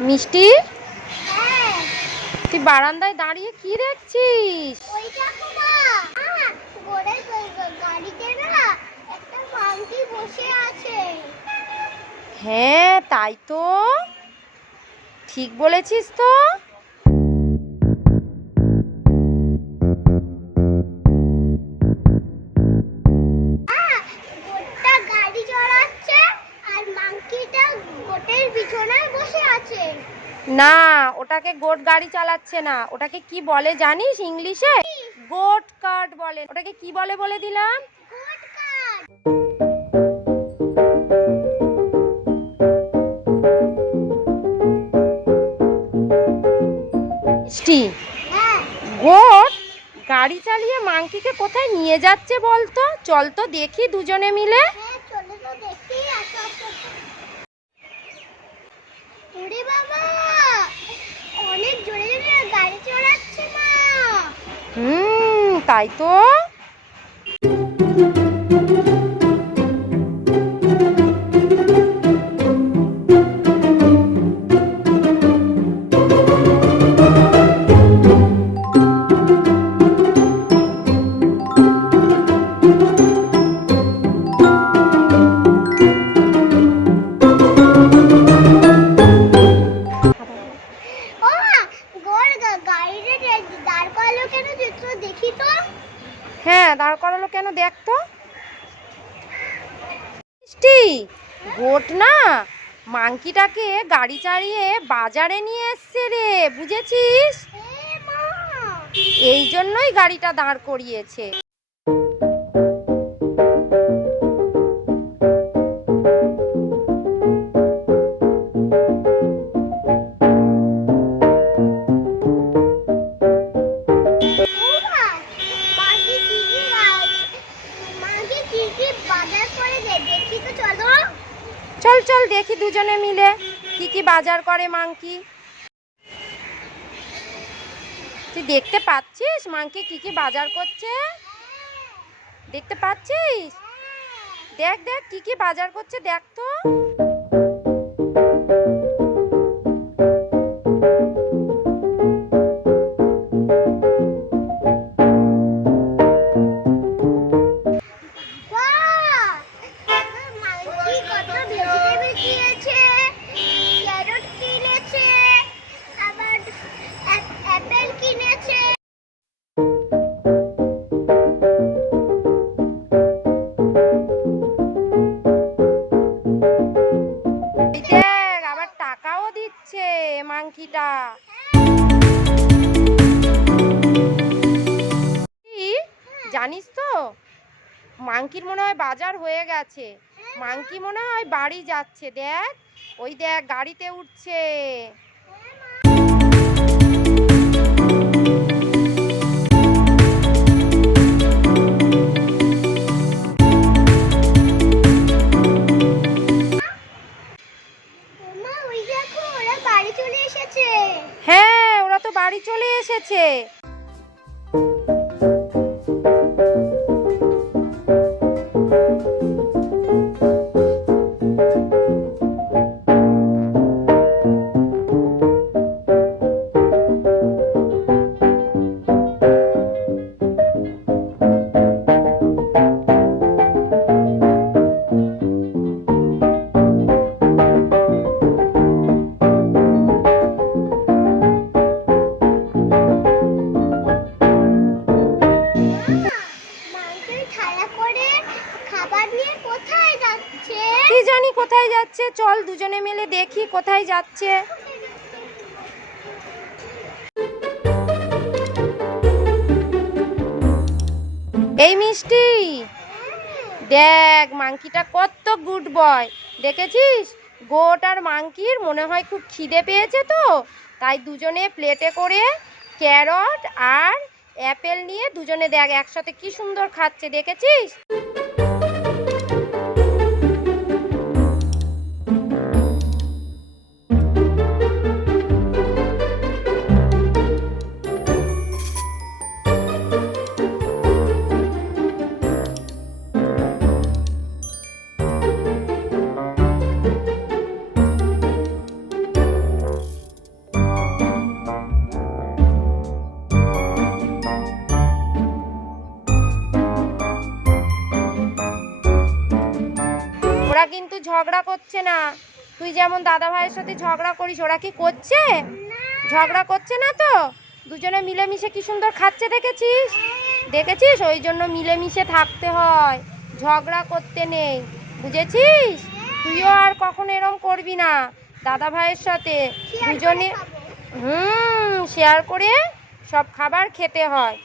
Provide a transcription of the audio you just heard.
মিষ্টি? তুই বারান্দায় দাঁড়িয়ে কি দেখছিস? হ্যাঁ তাই তো। ঠিক বলেছিস তো। না ওটাকে গোট গাড়ি চালাচ্ছে না। ওটাকে কি বলে জানিস ইংলিশে? গোট কার্ট বলে। ওটাকে কি বলে বলে দিলাম? গোট হ্যাঁ। গোট গাড়ি চালিয়ে মাংকিকে কোথায় নিয়ে যাচ্ছে বলতো? চল তো দেখি দুজনে মিলে হ্যাঁ চলে তো দেখি আসো আসো ওরে বাবা! অনেক জোরে জোরে গাড়ি চড়াচ্ছে মা। হুম তাই তো। হ্যাঁ দাঁড় করালো কেন দেখ তো। মিষ্টি গোট না? মাংকিটাকে গাড়ি চালিয়ে বাজারে নিয়ে এসছে রে বুঝেছিস? এই জন্যই গাড়িটা দাঁড় করিয়েছে। দেখি দুজনে মিলে কি কি বাজার করে মাংকি। তুই দেখতে পাচ্ছিস মাংকি কি কি বাজার করছে? দেখতে পাচ্ছিস? দেখ দেখ, কি কি বাজার করছে, দেখ তো। কি জানিস তো মাংকির মনে হয় বাজার হয়ে গেছে। মাংকি মনে হয় বাড়ি যাচ্ছে, দেখ, ওই দেখ, গাড়িতে উঠছে। হ্যাঁ ওরা তো বাড়ি চলে এসেছে। জানি কোথায় যাচ্ছে, চল দুজনে মিলে দেখি কোথায় যাচ্ছে। এই মিষ্টি, দেখ মাংকিটা কত গুড বয়। দেখেছিস? গোট আর মাংকির মনে হয় খুব খিদে পেয়েছে তো, তাই দুজনে প্লেটে করে ক্যারট আর অ্যাপেল নিয়ে দুজনে দেখ একসাথে কি সুন্দর খাচ্ছে, দেখেছিস? ঝগড়া করছে না। তুই যেমন দাদা ভাইয়ের সাথে ঝগড়া করিস ওরা কি করছে? ঝগড়া করছে না তো? দুজনে মিলেমিশে কি সুন্দর খাচ্ছে দেখেছিস? দেখেছিস? ওই জন্য মিলেমিশে থাকতে হয়। ঝগড়া করতে নেই। বুঝেছিস? তুইও আর কখনো এরম করবি না। দাদা ভাইয়ের সাথে দুজনে হুম শেয়ার করে সব খাবার খেতে হয়।